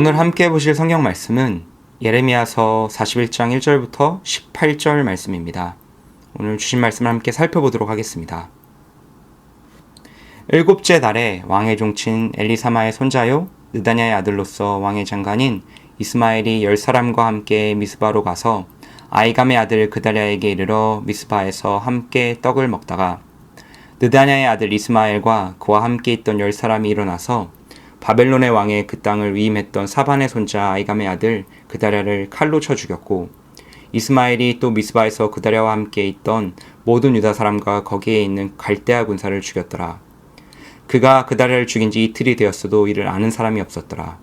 오늘 함께 보실 성경 말씀은 예레미야서 41장 1절부터 18절 말씀입니다. 오늘 주신 말씀을 함께 살펴보도록 하겠습니다. 일곱째 달에 왕의 종친 엘리사마의 손자요 느다냐의 아들로서 왕의 장관인 이스마엘이 10사람과 함께 미스바로 가서 아이감의 아들 그다랴에게 이르러 미스바에서 함께 떡을 먹다가 느다냐의 아들 이스마엘과 그와 함께 있던 10사람이 일어나서 바벨론의 왕의 그 땅을 위임했던 사반의 손자 아이감의 아들 그다랴를 칼로 쳐 죽였고, 이스마엘이 또 미스바에서 그다랴와 함께 있던 모든 유다 사람과 거기에 있는 갈대아 군사를 죽였더라. 그가 그다랴를 죽인 지 이틀이 되었어도 이를 아는 사람이 없었더라.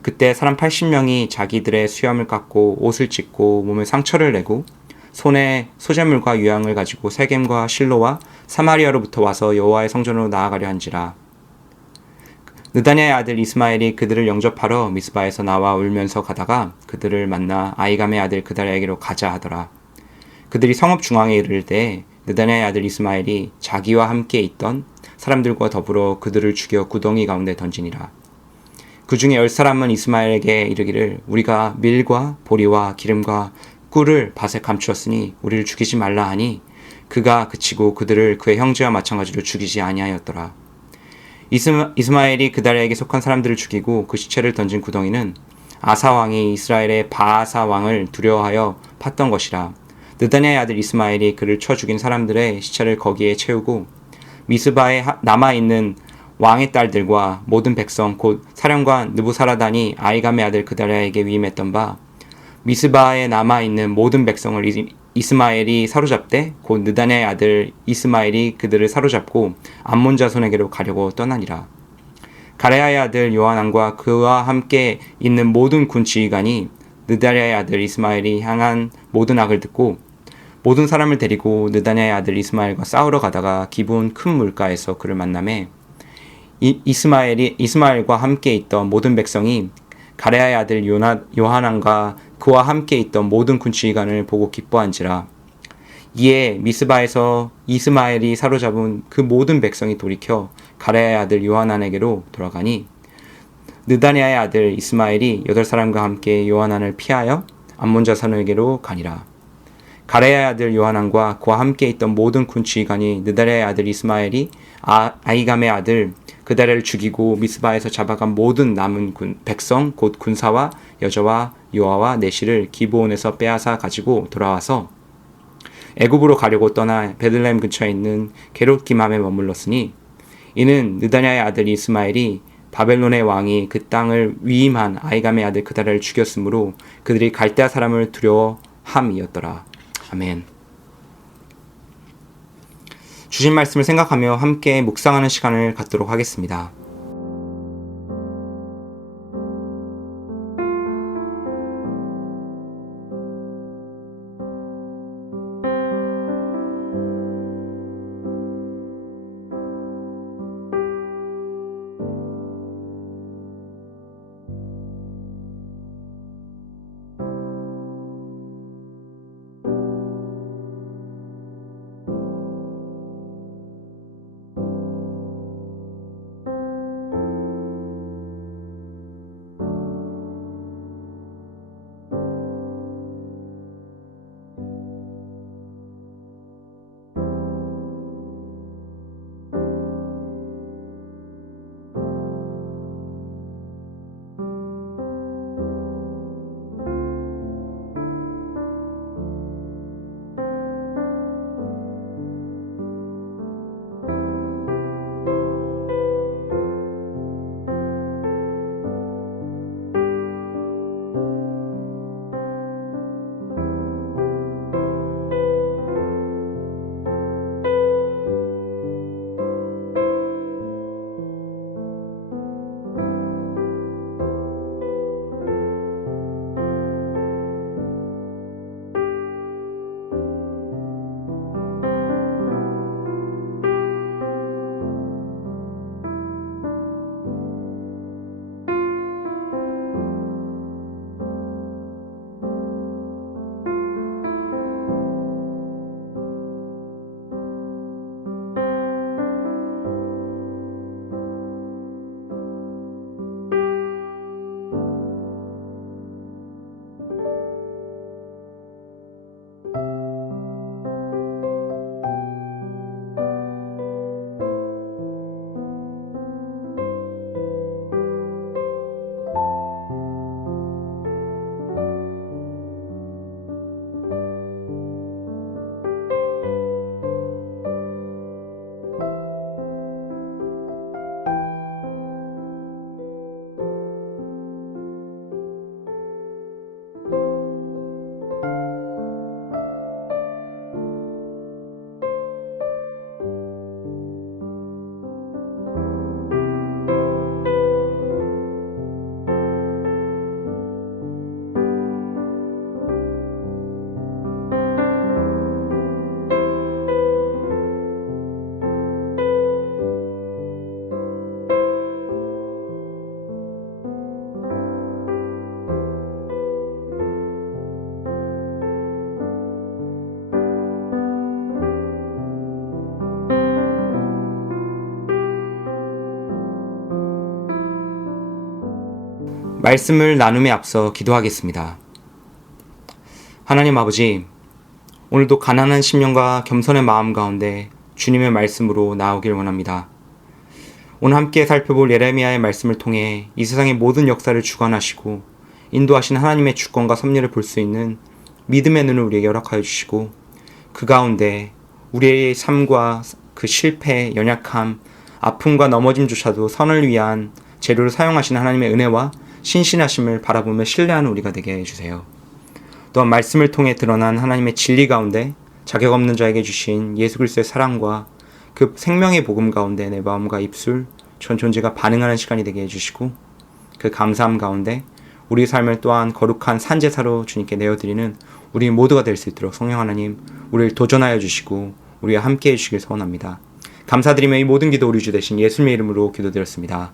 그때 사람 80명이 자기들의 수염을 깎고 옷을 찢고 몸에 상처를 내고 손에 소재물과 유향을 가지고 세겜과 실로와 사마리아로부터 와서 여호와의 성전으로 나아가려 한지라. 느다냐의 아들 이스마엘이 그들을 영접하러 미스바에서 나와 울면서 가다가 그들을 만나 아이감의 아들 그다랴에게로 가자 하더라. 그들이 성읍 중앙에 이를 때 느다냐의 아들 이스마엘이 자기와 함께 있던 사람들과 더불어 그들을 죽여 구덩이 가운데 던지니라. 그 중에 10사람은 이스마엘에게 이르기를 우리가 밀과 보리와 기름과 꿀을 밭에 감추었으니 우리를 죽이지 말라 하니 그가 그치고 그들을 그의 형제와 마찬가지로 죽이지 아니하였더라. 이스마엘이 그다랴에게 속한 사람들을 죽이고 그 시체를 던진 구덩이는 아사 왕이 이스라엘의 바아사 왕을 두려워하여 팠던 것이라. 느다냐의 아들 이스마엘이 그를 쳐 죽인 사람들의 시체를 거기에 채우고 미스바에 남아있는 왕의 딸들과 모든 백성 곧 사령관 느부사라단이 아이감의 아들 그다랴에게 위임했던 바 미스바에 남아있는 모든 백성을 이스마엘이 사로잡되 곧 느다냐의 아들 이스마엘이 그들을 사로잡고 암몬 자손에게로 가려고 떠나니라. 가레야의 아들 요하난과 그와 함께 있는 모든 군 지휘관이 느다냐의 아들 이스마엘이 향한 모든 악을 듣고 모든 사람을 데리고 느다냐의 아들 이스마엘과 싸우러 가다가 기브온 큰 물가에서 그를 만나매 이스마엘과 함께 있던 모든 백성이 가레야의 아들 요하난과 그와 함께 있던 모든 군 지휘관을 보고 기뻐한지라. 이에 미스바에서 이스마엘이 사로잡은 그 모든 백성이 돌이켜 가레야의 아들 요하난에게로 돌아가니 느다냐의 아들 이스마엘이 8사람과 함께 요하난을 피하여 암몬 자손에게로 가니라. 가레야의 아들 요하난과 그와 함께 있던 모든 군 지휘관이 느다냐의 아들 이스마엘이 아이감의 아들 그다랴를 죽이고 미스바에서 잡아간 모든 남은 백성 곧 군사와 여자와 요아와 내시를 기브온에서 빼앗아 가지고 돌아와서 애굽으로 가려고 떠나 베들레헴 근처에 있는 게롯기맘에 머물렀으니 이는 느다냐의 아들 이스마엘이 바벨론의 왕이 그 땅을 위임한 아이감의 아들 그다랴를 죽였으므로 그들이 갈대아 사람을 두려워함이었더라. 아멘. 주신 말씀을 생각하며 함께 묵상하는 시간을 갖도록 하겠습니다. 말씀을 나눔에 앞서 기도하겠습니다. 하나님 아버지, 오늘도 가난한 심령과 겸손의 마음 가운데 주님의 말씀으로 나오길 원합니다. 오늘 함께 살펴볼 예레미야의 말씀을 통해 이 세상의 모든 역사를 주관하시고 인도하신 하나님의 주권과 섭리를 볼 수 있는 믿음의 눈을 우리에게 허락하여 주시고, 그 가운데 우리의 삶과 그 실패, 연약함, 아픔과 넘어짐조차도 선을 위한 재료를 사용하시는 하나님의 은혜와 신실하심을 바라보며 신뢰하는 우리가 되게 해주세요. 또한 말씀을 통해 드러난 하나님의 진리 가운데 자격 없는 자에게 주신 예수 그리스도의 사랑과 그 생명의 복음 가운데 내 마음과 입술, 전 존재가 반응하는 시간이 되게 해주시고, 그 감사함 가운데 우리 삶을 또한 거룩한 산제사로 주님께 내어드리는 우리 모두가 될 수 있도록 성령 하나님 우리를 도전하여 주시고 우리와 함께해 주시길 소원합니다. 감사드리며 이 모든 기도 우리 주 되신 예수님의 이름으로 기도드렸습니다.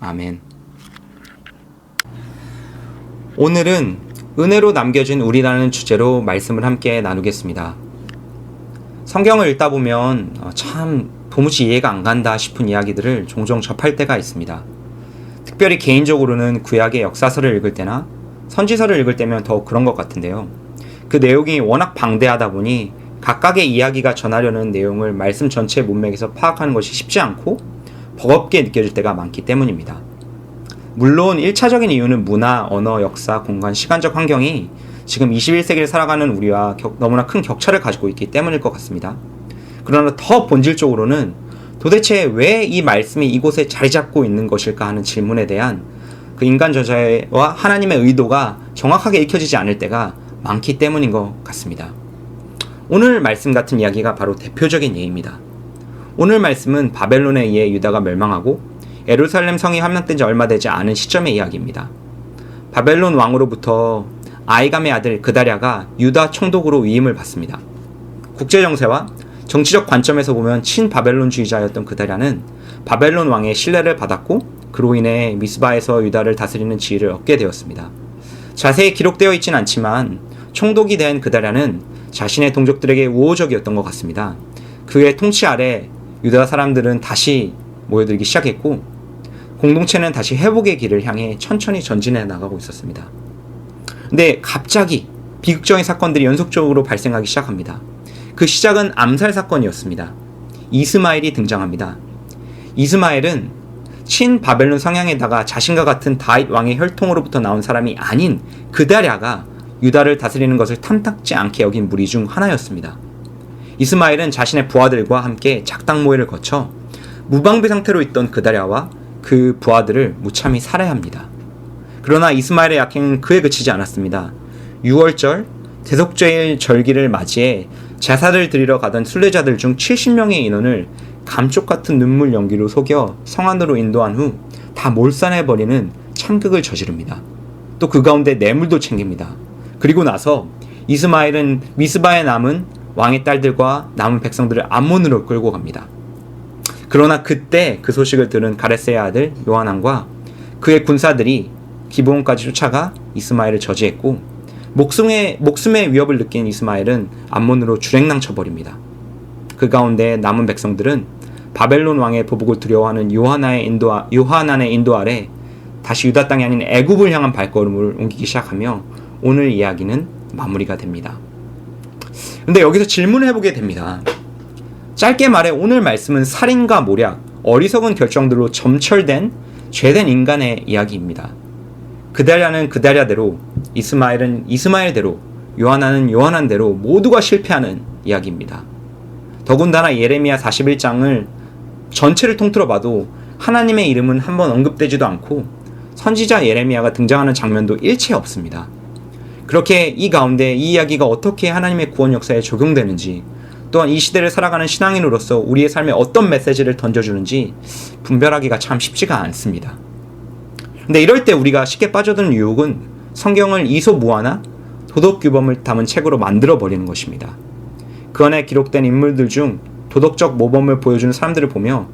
아멘. 오늘은 은혜로 남겨진 우리라는 주제로 말씀을 함께 나누겠습니다. 성경을 읽다 보면 참 도무지 이해가 안 간다 싶은 이야기들을 종종 접할 때가 있습니다. 특별히 개인적으로는 구약의 역사서를 읽을 때나 선지서를 읽을 때면 더욱 그런 것 같은데요. 그 내용이 워낙 방대하다 보니 각각의 이야기가 전하려는 내용을 말씀 전체의 문맥에서 파악하는 것이 쉽지 않고 버겁게 느껴질 때가 많기 때문입니다. 물론 1차적인 이유는 문화, 언어, 역사, 공간, 시간적 환경이 지금 21세기를 살아가는 우리와 너무나 큰 격차를 가지고 있기 때문일 것 같습니다. 그러나 더 본질적으로는 도대체 왜 이 말씀이 이곳에 자리 잡고 있는 것일까 하는 질문에 대한 그 인간 저자와 하나님의 의도가 정확하게 읽혀지지 않을 때가 많기 때문인 것 같습니다. 오늘 말씀 같은 이야기가 바로 대표적인 예입니다. 오늘 말씀은 바벨론에 의해 유다가 멸망하고 예루살렘 성이 함락된 지 얼마 되지 않은 시점의 이야기입니다. 바벨론 왕으로부터 아이감의 아들 그다랴가 유다 총독으로 위임을 받습니다. 국제정세와 정치적 관점에서 보면 친바벨론주의자였던 그다랴는 바벨론 왕의 신뢰를 받았고 그로 인해 미스바에서 유다를 다스리는 지위를 얻게 되었습니다. 자세히 기록되어 있진 않지만 총독이 된 그다랴는 자신의 동족들에게 우호적이었던 것 같습니다. 그의 통치 아래 유다 사람들은 다시 모여들기 시작했고 공동체는 다시 회복의 길을 향해 천천히 전진해 나가고 있었습니다. 근데 갑자기 비극적인 사건들이 연속적으로 발생하기 시작합니다. 그 시작은 암살 사건이었습니다. 이스마엘이 등장합니다. 이스마엘은 친바벨론 성향에다가 자신과 같은 다윗 왕의 혈통으로부터 나온 사람이 아닌 그다랴가 유다를 다스리는 것을 탐탁지 않게 여긴 무리 중 하나였습니다. 이스마엘은 자신의 부하들과 함께 작당 모의를 거쳐 무방비 상태로 있던 그다랴와 그 부하들을 무참히 살해합니다. 그러나 이스마엘의 약행은 그에 그치지 않았습니다. 6월절 대속죄일 절기를 맞이해 제사를 드리러 가던 순례자들 중 70명의 인원을 감쪽같은 눈물 연기로 속여 성 안으로 인도한 후 다 몰살해버리는 참극을 저지릅니다. 또 그 가운데 뇌물도 챙깁니다. 그리고 나서 이스마엘은 미스바에 남은 왕의 딸들과 남은 백성들을 암몬으로 끌고 갑니다. 그러나 그때 그 소식을 들은 가레스의 아들 요하난과 그의 군사들이 기브온까지 쫓아가 이스마엘을 저지했고 목숨의 위협을 느낀 이스마엘은 암몬으로 주랭랑쳐버립니다. 그 가운데 남은 백성들은 바벨론 왕의 보복을 두려워하는 요하난의 인도 아래 다시 유다 땅이 아닌 애굽을 향한 발걸음을 옮기기 시작하며 오늘 이야기는 마무리가 됩니다. 근데 여기서 질문을 해보게 됩니다. 짧게 말해 오늘 말씀은 살인과 모략, 어리석은 결정들로 점철된 죄된 인간의 이야기입니다. 그다랴는 그다랴대로, 이스마엘은 이스마엘대로, 요하난은 요하난대로 모두가 실패하는 이야기입니다. 더군다나 예레미야 41장을 전체를 통틀어 봐도 하나님의 이름은 한번 언급되지도 않고 선지자 예레미야가 등장하는 장면도 일체 없습니다. 그렇게 이 가운데 이 이야기가 어떻게 하나님의 구원 역사에 적용되는지, 또한 이 시대를 살아가는 신앙인으로서 우리의 삶에 어떤 메시지를 던져주는지 분별하기가 참 쉽지가 않습니다. 근데 이럴 때 우리가 쉽게 빠져드는 유혹은 성경을 이소무화나 도덕규범을 담은 책으로 만들어버리는 것입니다. 그 안에 기록된 인물들 중 도덕적 모범을 보여주는 사람들을 보며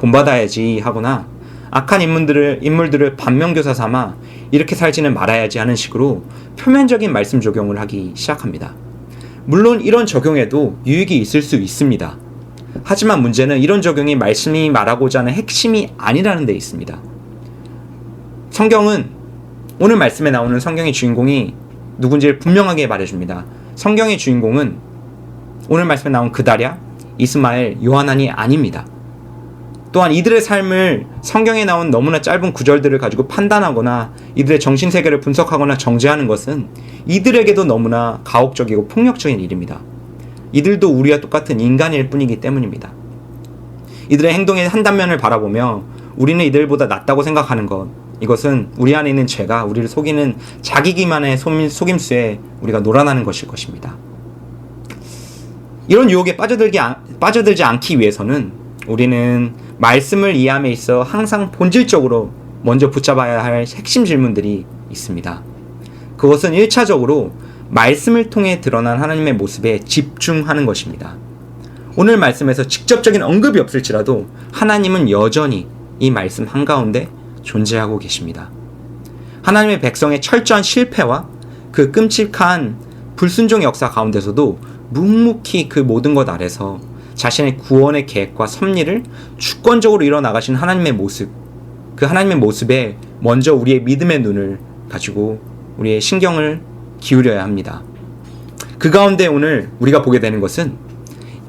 본받아야지 하거나 악한 인물들을 반면교사 삼아 이렇게 살지는 말아야지 하는 식으로 표면적인 말씀 적용을 하기 시작합니다. 물론 이런 적용에도 유익이 있을 수 있습니다. 하지만 문제는 이런 적용이 말씀이 말하고자 하는 핵심이 아니라는 데 있습니다. 성경은 오늘 말씀에 나오는 성경의 주인공이 누군지를 분명하게 말해줍니다. 성경의 주인공은 오늘 말씀에 나온 그다랴, 이스마엘, 요하난이 아닙니다. 또한 이들의 삶을 성경에 나온 너무나 짧은 구절들을 가지고 판단하거나 이들의 정신세계를 분석하거나 정죄하는 것은 이들에게도 너무나 가혹적이고 폭력적인 일입니다. 이들도 우리와 똑같은 인간일 뿐이기 때문입니다. 이들의 행동의 한 단면을 바라보며 우리는 이들보다 낫다고 생각하는 것, 이것은 우리 안에 있는 죄가 우리를 속이는 자기 기만의 속임수에 우리가 놀아나는 것일 것입니다. 이런 유혹에 빠져들지 않기 위해서는 우리는 말씀을 이해함에 있어 항상 본질적으로 먼저 붙잡아야 할 핵심 질문들이 있습니다. 그것은 1차적으로 말씀을 통해 드러난 하나님의 모습에 집중하는 것입니다. 오늘 말씀에서 직접적인 언급이 없을지라도 하나님은 여전히 이 말씀 한가운데 존재하고 계십니다. 하나님의 백성의 철저한 실패와 그 끔찍한 불순종 역사 가운데서도 묵묵히 그 모든 것 아래서 자신의 구원의 계획과 섭리를 주권적으로 이뤄나가신 하나님의 모습, 그 하나님의 모습에 먼저 우리의 믿음의 눈을 가지고 우리의 신경을 기울여야 합니다. 그 가운데 오늘 우리가 보게 되는 것은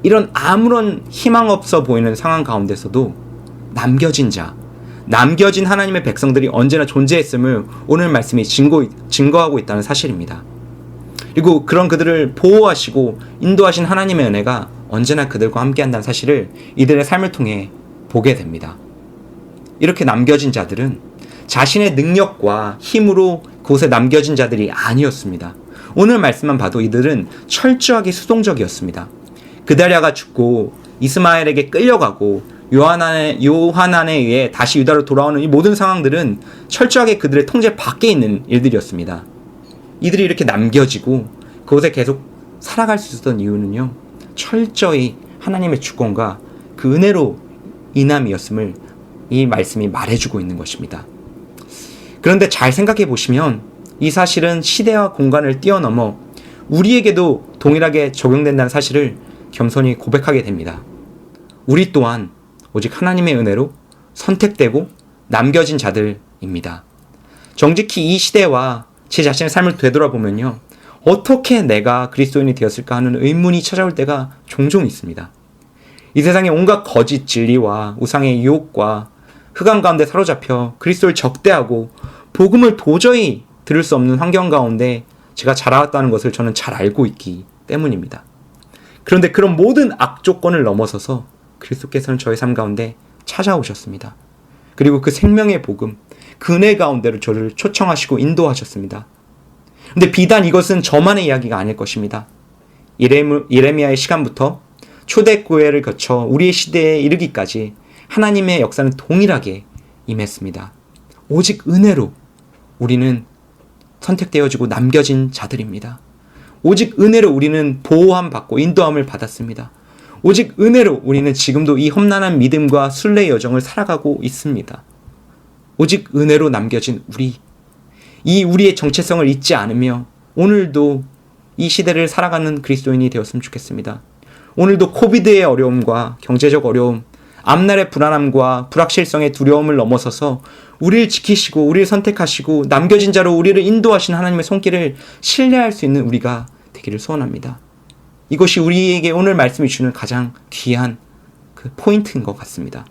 이런 아무런 희망 없어 보이는 상황 가운데서도 남겨진 하나님의 백성들이 언제나 존재했음을 오늘 말씀이 증거하고 있다는 사실입니다. 그리고 그런 그들을 보호하시고 인도하신 하나님의 은혜가 언제나 그들과 함께한다는 사실을 이들의 삶을 통해 보게 됩니다. 이렇게 남겨진 자들은 자신의 능력과 힘으로 그곳에 남겨진 자들이 아니었습니다. 오늘 말씀만 봐도 이들은 철저하게 수동적이었습니다. 그다랴가 죽고 이스마엘에게 끌려가고 요하난에 의해 다시 유다로 돌아오는 이 모든 상황들은 철저하게 그들의 통제 밖에 있는 일들이었습니다. 이들이 이렇게 남겨지고 그곳에 계속 살아갈 수 있었던 이유는요, 철저히 하나님의 주권과 그 은혜로 인함이었음을 이 말씀이 말해주고 있는 것입니다. 그런데 잘 생각해 보시면 이 사실은 시대와 공간을 뛰어넘어 우리에게도 동일하게 적용된다는 사실을 겸손히 고백하게 됩니다. 우리 또한 오직 하나님의 은혜로 선택되고 남겨진 자들입니다. 정직히 이 시대와 제 자신의 삶을 되돌아보면요, 어떻게 내가 그리스도인이 되었을까 하는 의문이 찾아올 때가 종종 있습니다. 이 세상의 온갖 거짓 진리와 우상의 유혹과 흑암 가운데 사로잡혀 그리스도를 적대하고 복음을 도저히 들을 수 없는 환경 가운데 제가 자라왔다는 것을 저는 잘 알고 있기 때문입니다. 그런데 그런 모든 악조건을 넘어서서 그리스도께서는 저의 삶 가운데 찾아오셨습니다. 그리고 그 생명의 복음, 그 은혜 가운데로 저를 초청하시고 인도하셨습니다. 근데 비단 이것은 저만의 이야기가 아닐 것입니다. 예레미야의 시간부터 초대교회를 거쳐 우리의 시대에 이르기까지 하나님의 역사는 동일하게 임했습니다. 오직 은혜로 우리는 선택되어지고 남겨진 자들입니다. 오직 은혜로 우리는 보호함 받고 인도함을 받았습니다. 오직 은혜로 우리는 지금도 이 험난한 믿음과 순례의 여정을 살아가고 있습니다. 오직 은혜로 남겨진 우리의 정체성을 잊지 않으며 오늘도 이 시대를 살아가는 그리스도인이 되었으면 좋겠습니다. 오늘도 코비드의 어려움과 경제적 어려움, 앞날의 불안함과 불확실성의 두려움을 넘어서서 우리를 지키시고 우리를 선택하시고 남겨진 자로 우리를 인도하신 하나님의 손길을 신뢰할 수 있는 우리가 되기를 소원합니다. 이것이 우리에게 오늘 말씀이 주는 가장 귀한 그 포인트인 것 같습니다.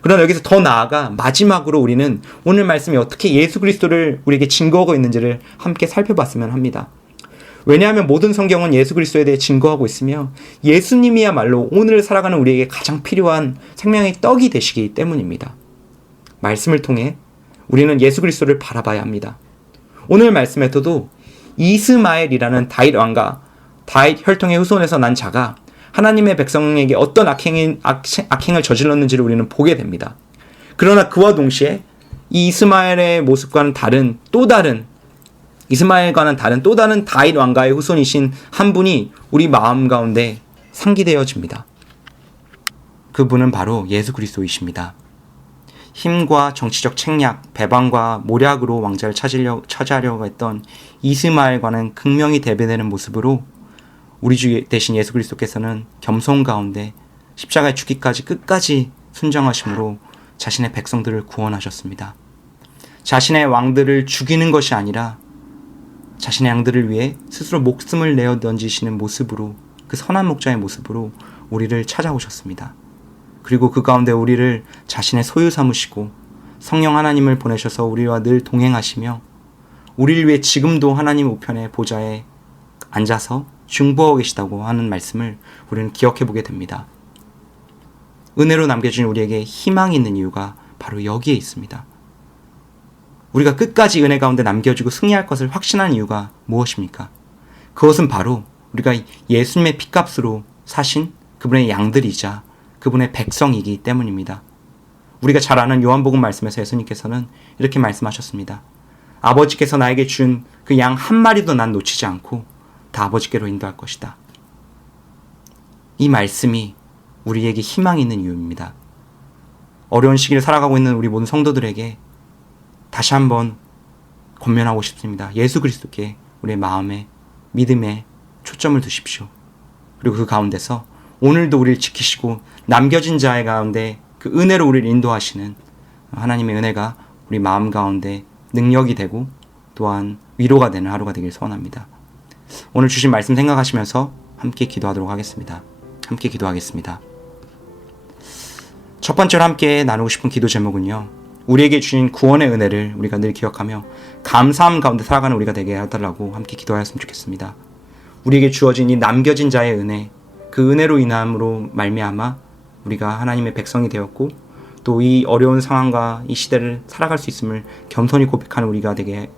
그러나 여기서 더 나아가 마지막으로 우리는 오늘 말씀이 어떻게 예수 그리스도를 우리에게 증거하고 있는지를 함께 살펴봤으면 합니다. 왜냐하면 모든 성경은 예수 그리스도에 대해 증거하고 있으며 예수님이야말로 오늘 살아가는 우리에게 가장 필요한 생명의 떡이 되시기 때문입니다. 말씀을 통해 우리는 예수 그리스도를 바라봐야 합니다. 오늘 말씀에서도 이스마엘이라는 다윗 왕과 다윗 혈통의 후손에서 난 자가 하나님의 백성에게 어떤 악행을 저질렀는지를 우리는 보게 됩니다. 그러나 그와 동시에 이 이스마엘의 모습과는 다른 또 다른 다윗 왕가의 후손이신 한 분이 우리 마음 가운데 상기되어집니다. 그분은 바로 예수 그리스도이십니다. 힘과 정치적 책략, 배반과 모략으로 왕자를 차지하려고 했던 이스마엘과는 극명히 대비되는 모습으로 우리 주 대신 예수 그리스도께서는 겸손 가운데 십자가에 죽기까지 끝까지 순종하심으로 자신의 백성들을 구원하셨습니다. 자신의 왕들을 죽이는 것이 아니라 자신의 양들을 위해 스스로 목숨을 내어 던지시는 모습으로, 그 선한 목자의 모습으로 우리를 찾아오셨습니다. 그리고 그 가운데 우리를 자신의 소유 삼으시고 성령 하나님을 보내셔서 우리와 늘 동행하시며 우리를 위해 지금도 하나님 우편의 보좌에 앉아서 중보하고 계시다고 하는 말씀을 우리는 기억해 보게 됩니다. 은혜로 남겨진 우리에게 희망이 있는 이유가 바로 여기에 있습니다. 우리가 끝까지 은혜 가운데 남겨지고 승리할 것을 확신한 이유가 무엇입니까? 그것은 바로 우리가 예수님의 핏값으로 사신 그분의 양들이자 그분의 백성이기 때문입니다. 우리가 잘 아는 요한복음 말씀에서 예수님께서는 이렇게 말씀하셨습니다. 아버지께서 나에게 준 그 양 한 마리도 난 놓치지 않고 다 아버지께로 인도할 것이다. 이 말씀이 우리에게 희망이 있는 이유입니다. 어려운 시기를 살아가고 있는 우리 모든 성도들에게 다시 한번 권면하고 싶습니다. 예수 그리스도께 우리의 마음에 믿음에 초점을 두십시오. 그리고 그 가운데서 오늘도 우리를 지키시고 남겨진 자의 가운데 그 은혜로 우리를 인도하시는 하나님의 은혜가 우리 마음 가운데 능력이 되고 또한 위로가 되는 하루가 되길 소원합니다. 오늘 주신 말씀 생각하시면서 함께 기도하도록 하겠습니다. 함께 기도하겠습니다. 첫 번째로 함께 나누고 싶은 기도 제목은요, 우리에게 주신 구원의 은혜를 우리가 늘 기억하며 감사함 가운데 살아가는 우리가 되게 해달라고 함께 기도하였으면 좋겠습니다. 우리에게 주어진 이 남겨진 자의 은혜, 그 은혜로 인함으로 말미암아 우리가 하나님의 백성이 되었고 또 이 어려운 상황과 이 시대를 살아갈 수 있음을 겸손히 고백하는 우리가 되게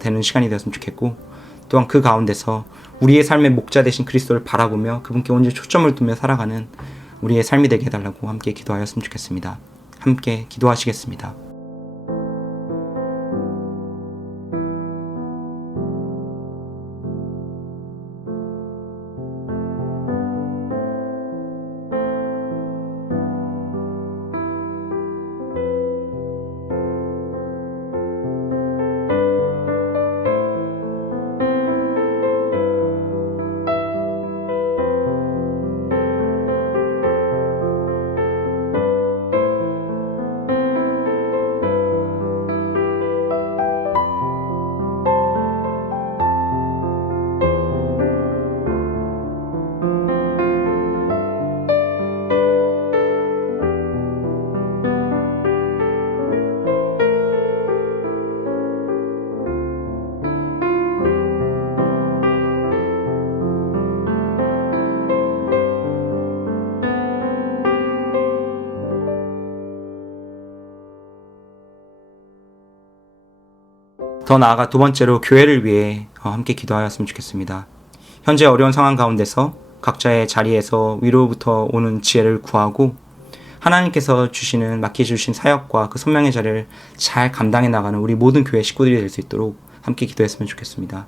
되는 시간이 되었으면 좋겠고, 또한 그 가운데서 우리의 삶의 목자 되신 그리스도를 바라보며 그분께 온전히 초점을 두며 살아가는 우리의 삶이 되게 해달라고 함께 기도하였으면 좋겠습니다. 함께 기도하시겠습니다. 더 나아가 두 번째로 교회를 위해 함께 기도하였으면 좋겠습니다. 현재 어려운 상황 가운데서 각자의 자리에서 위로부터 오는 지혜를 구하고 하나님께서 주시는 맡겨주신 사역과 그 선명의 자리를 잘 감당해 나가는 우리 모든 교회 식구들이 될 수 있도록 함께 기도했으면 좋겠습니다.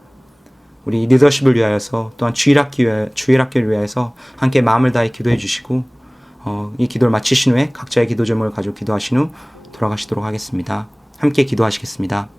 우리 리더십을 위하여서 또한 주일학교를 위하여서 함께 마음을 다해 기도해 주시고 이 기도를 마치신 후에 각자의 기도 제목을 가지고 기도하신 후 돌아가시도록 하겠습니다. 함께 기도하시겠습니다.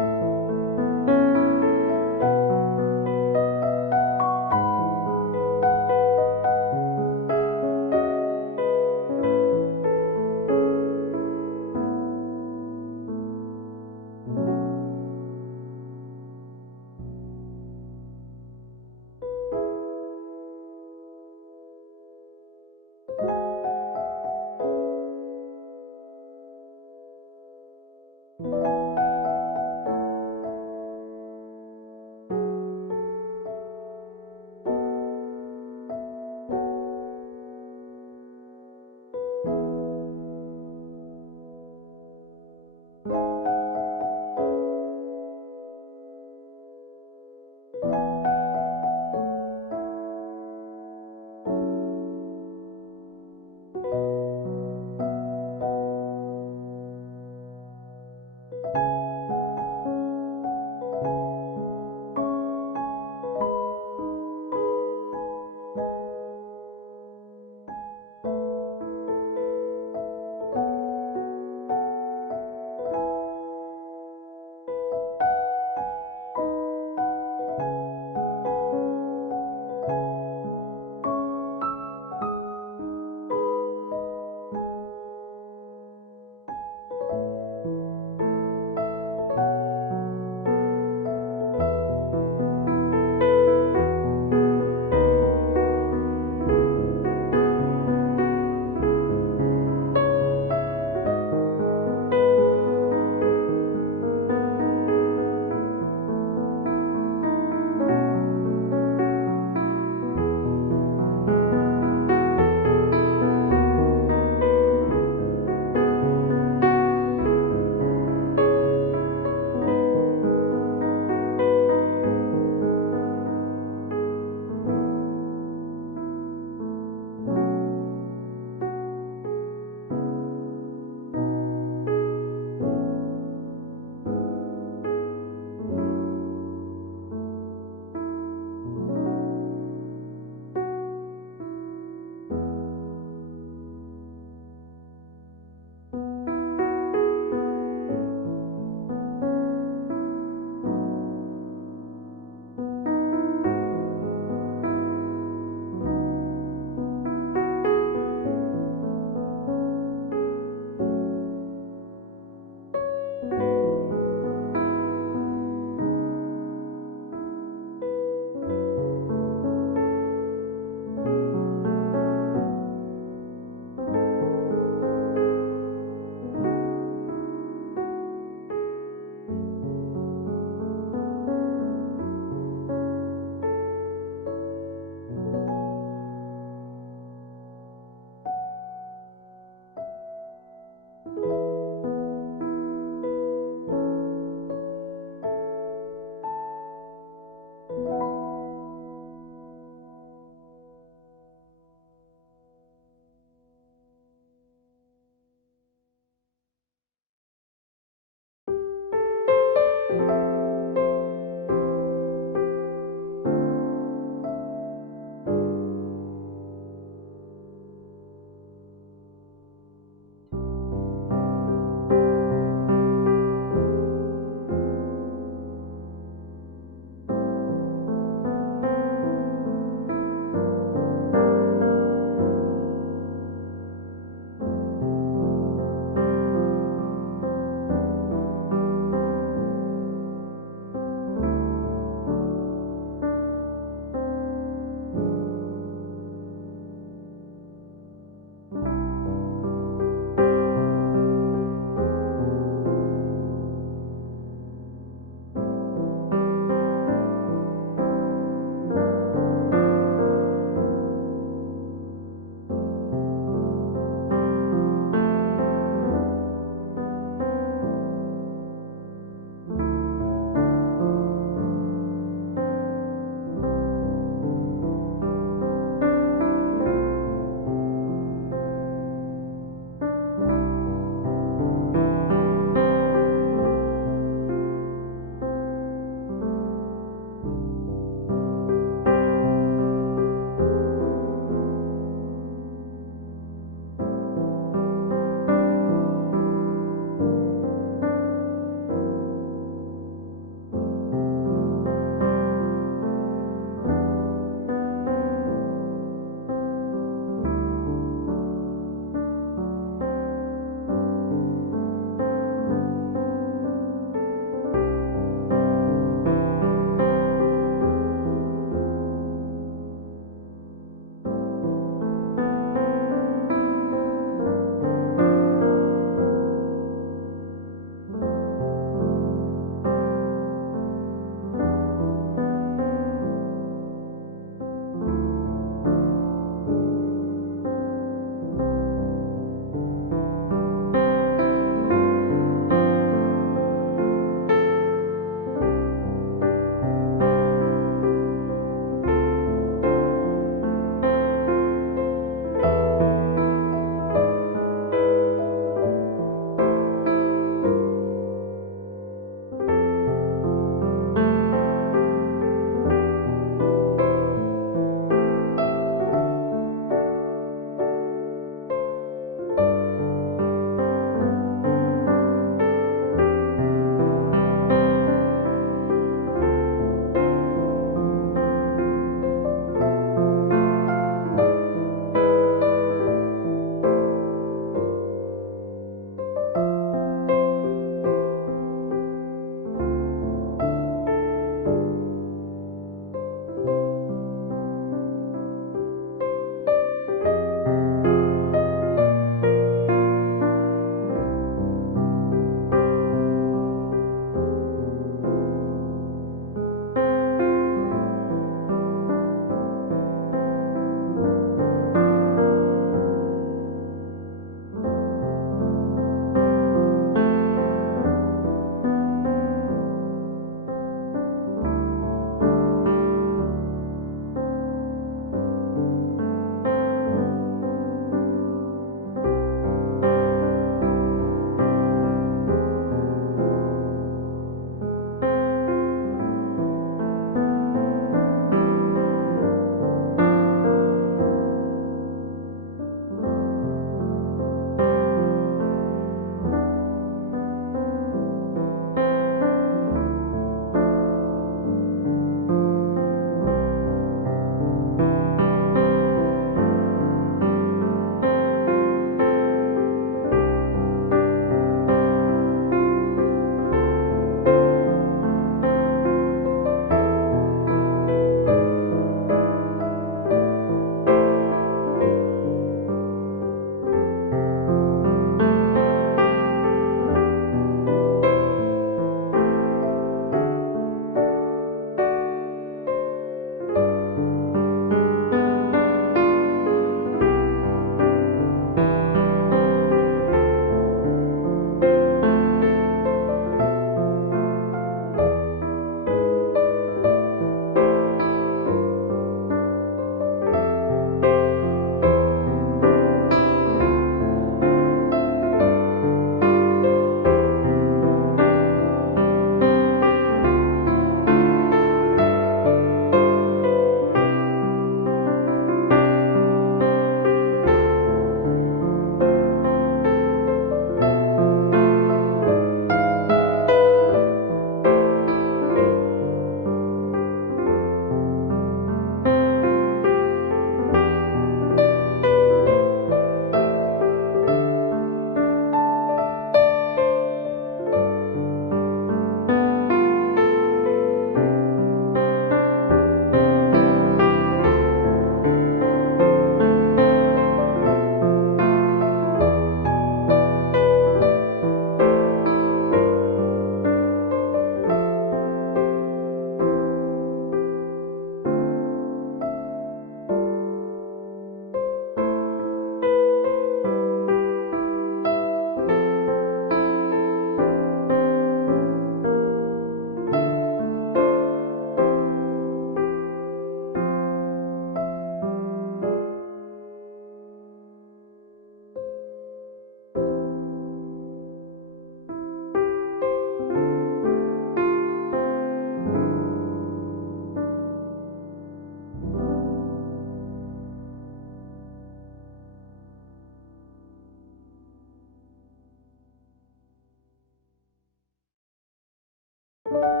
니다